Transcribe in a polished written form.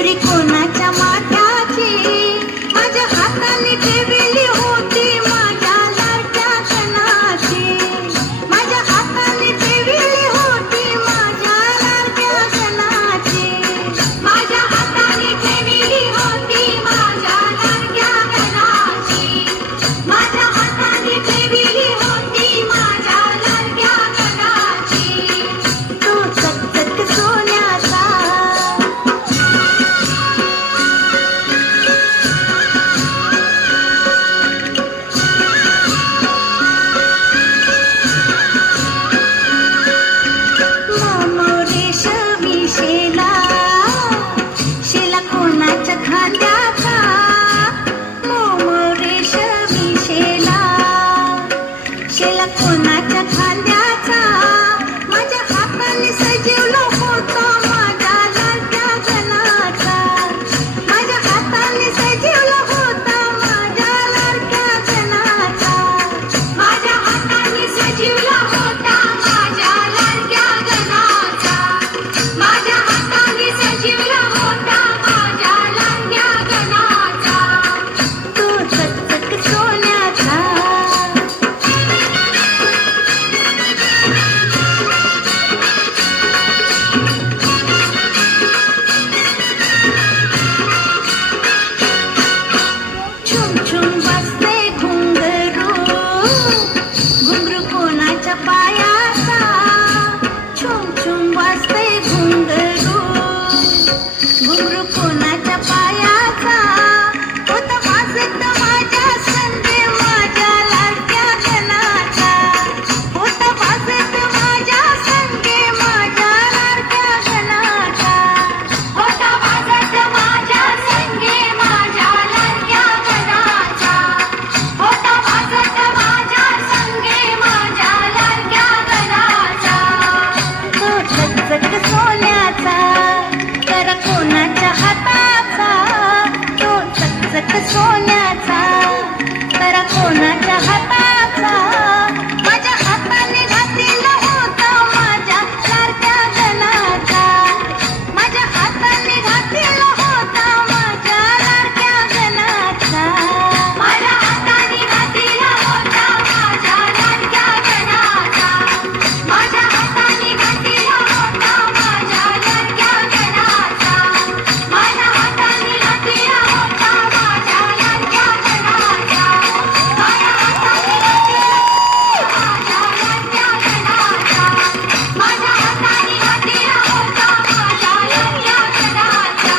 दोरी कोणाच्या माथ्याची माझ्या हाताने ठेवली होती माझ्या लाडक्या गणाची. माझ्या हाताने ठेवली होती माझ्या लाडक्या गणाची. माझ्या हाताने ठेवली होती माझ्या लाडक्या गणाची. माझ्या हाताने ठेवली होती माझ्या लाडक्या गणाची. तो चकचक सोन्याचा रेशमी शेला शेला कोणाच्या खांद्याचा. रेशमी शेला शेला कोणाच्या खांद्याचा. माझ्या हाताने सजवलं होतं माझ्या लाडक्या गणाचा. माझ्या हाताने सजवलं होतं माझ्या लाडक्या गणाचा. माझ्या हाताने सजवलं होतं माझ्या लाडक्या गणाचा. माझ्या हाताने सजवलं होतं माझ्या लाडक्या गणाचा. तो चकचक सोन्याचा छुम छुम वाजते घुंगरू. घुंगरू कोणाच्या पायाचा. छुम छुम वाजते घुंगरू. घुंगरू कोणाच्या पायाचा. होता वाजत माझ्या संगे माझ्या लाडक्या गणाचा. होता वाजत माझ्या संगे माझ्या लाडक्या गणाचा. होता वाजत माझ्या संगे माझ्या लाडक्या गणाचा. होता वाजत माझ्या संगे माझ्या लाडक्या गणाचा. तो चकचक सोन्याचा तर कोणाच्या हाताचा. तो चकचक सोन्याचा तर कोणाच्या हाताचा. माझ्या हाताने घातलेलं होतं माझ्या लाडक्या गणाचा. माझ्या हाताने घातलेलं होतं माझ्या लाडक्या गणाचा. माझ्या हाताने घातलेलं होतं माझ्या लाडक्या गणाचा. माझ्या हाताने घातलेलं होतं माझ्या लाडक्या गणाचा. माझ्या हाताने घातलेलं होतं माझ्या लाडक्या गणाचा. माझ्या हाताने घातलेलं माझ्या लाडक्या गणाचा. माझ्या हाताने घातलेलं होतं माझ्या लाडक्या गणाचा.